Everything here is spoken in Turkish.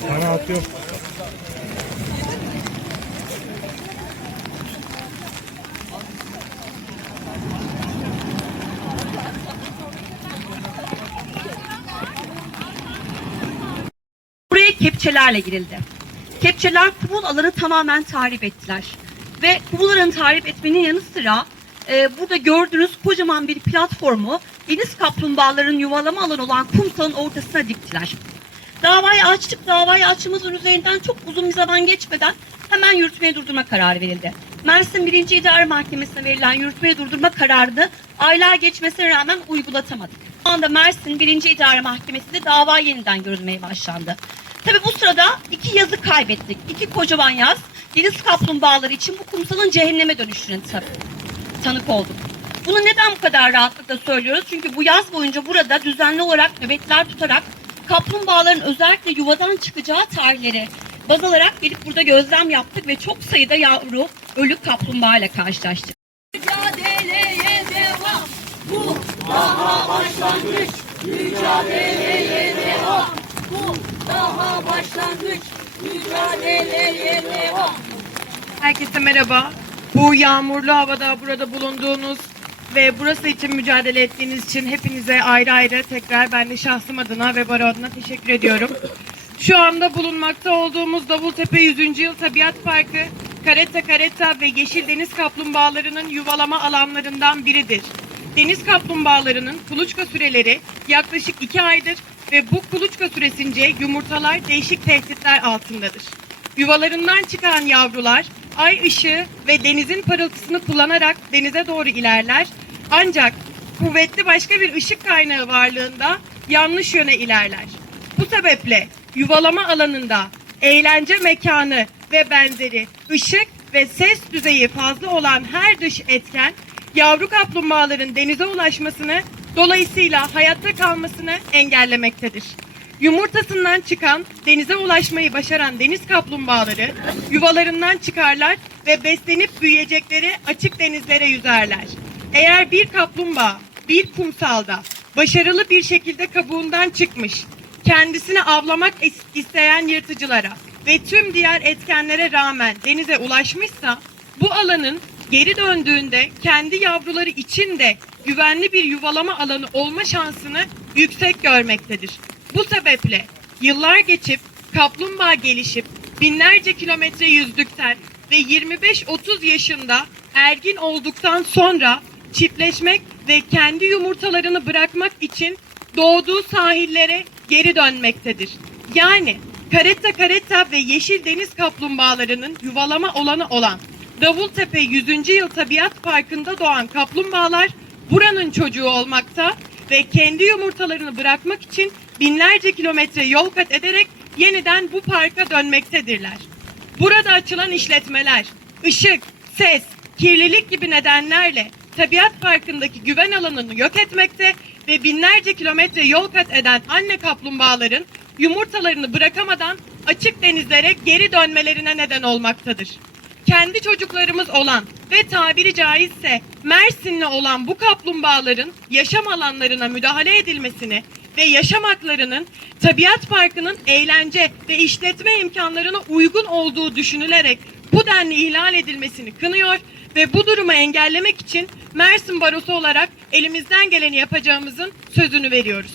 Sana atıyorum. Buraya kepçelerle girildi. Kepçeler kumul alanı tamamen tahrip ettiler. Ve kumul alanı tahrip etmenin yanı sıra e, burada gördüğünüz kocaman bir platformu deniz kaplumbağalarının yuvalama alanı olan kumsalın ortasına diktiler. Davayı açtık. Davayı açmamızın üzerinden çok uzun bir zaman geçmeden hemen yürütmeye durdurma kararı verildi. Mersin 1. İdare Mahkemesi'ne verilen yürütmeye durdurma kararını aylar geçmesine rağmen uygulatamadık. Şu anda Mersin 1. İdare Mahkemesi'nde dava yeniden görülmeye başlandı. Tabi bu sırada iki yazı kaybettik. İki kocaman yaz deniz kaplumbağaları için bu kumsalın cehenneme dönüşüne tabii tanık olduk. Bunu neden bu kadar rahatlıkla söylüyoruz? Çünkü bu yaz boyunca burada düzenli olarak nöbetler tutarak kaplumbağaların özellikle yuvadan çıkacağı tarihleri baz alarak gelip burada gözlem yaptık ve çok sayıda yavru ölü kaplumbağa ile karşılaştık. Mücadeleye devam. Bu daha başlangıç. Mücadeleye devam. Bu daha başlangıç. Mücadeleye devam. Herkese merhaba. Bu yağmurlu havada burada bulunduğunuz ve burası için mücadele ettiğiniz için hepinize ayrı ayrı tekrar ben de şahsım adına ve baro adına teşekkür ediyorum. Şu anda bulunmakta olduğumuz Davultepe 100. Yıl Tabiat Parkı, Karetta Karetta ve Yeşil Deniz Kaplumbağalarının yuvalama alanlarından biridir. Deniz kaplumbağalarının kuluçka süreleri yaklaşık 2 aydır ve bu kuluçka süresince yumurtalar değişik tehditler altındadır. Yuvalarından çıkan yavrular ay ışığı ve denizin parıltısını kullanarak denize doğru ilerler. Ancak kuvvetli başka bir ışık kaynağı varlığında yanlış yöne ilerler. Bu sebeple yuvalama alanında eğlence mekanı ve benzeri ışık ve ses düzeyi fazla olan her dış etken yavru kaplumbağaların denize ulaşmasını dolayısıyla hayatta kalmasını engellemektedir. Yumurtasından çıkan, denize ulaşmayı başaran deniz kaplumbağaları yuvalarından çıkarlar ve beslenip büyüyecekleri açık denizlere yüzerler. Eğer bir kaplumbağa bir kumsalda başarılı bir şekilde kabuğundan çıkmış, kendisini avlamak is- isteyen yırtıcılara ve tüm diğer etkenlere rağmen denize ulaşmışsa bu alanın geri döndüğünde kendi yavruları için de güvenli bir yuvalama alanı olma şansını yüksek görmektedir. Bu sebeple yıllar geçip kaplumbağa gelişip binlerce kilometre yüzdükten ve 25-30 yaşında ergin olduktan sonra çiftleşmek ve kendi yumurtalarını bırakmak için doğduğu sahillere geri dönmektedir. Yani karetta karetta ve yeşil deniz kaplumbağalarının yuvalama olanı olan Davultepe 100. Yıl Tabiat Parkı'nda doğan kaplumbağalar buranın çocuğu olmakta ve kendi yumurtalarını bırakmak için binlerce kilometre yol kat ederek yeniden bu parka dönmektedirler. Burada açılan işletmeler, ışık, ses, kirlilik gibi nedenlerle tabiat parkındaki güven alanını yok etmekte ve binlerce kilometre yol kat eden anne kaplumbağaların yumurtalarını bırakamadan açık denizlere geri dönmelerine neden olmaktadır. Kendi çocuklarımız olan ve tabiri caizse Mersinli olan bu kaplumbağaların yaşam alanlarına müdahale edilmesini ve yaşam haklarının tabiat parkının eğlence ve işletme imkanlarına uygun olduğu düşünülerek bu denli ihlal edilmesini kınıyor ve bu durumu engellemek için Mersin Barosu olarak elimizden geleni yapacağımızın sözünü veriyoruz.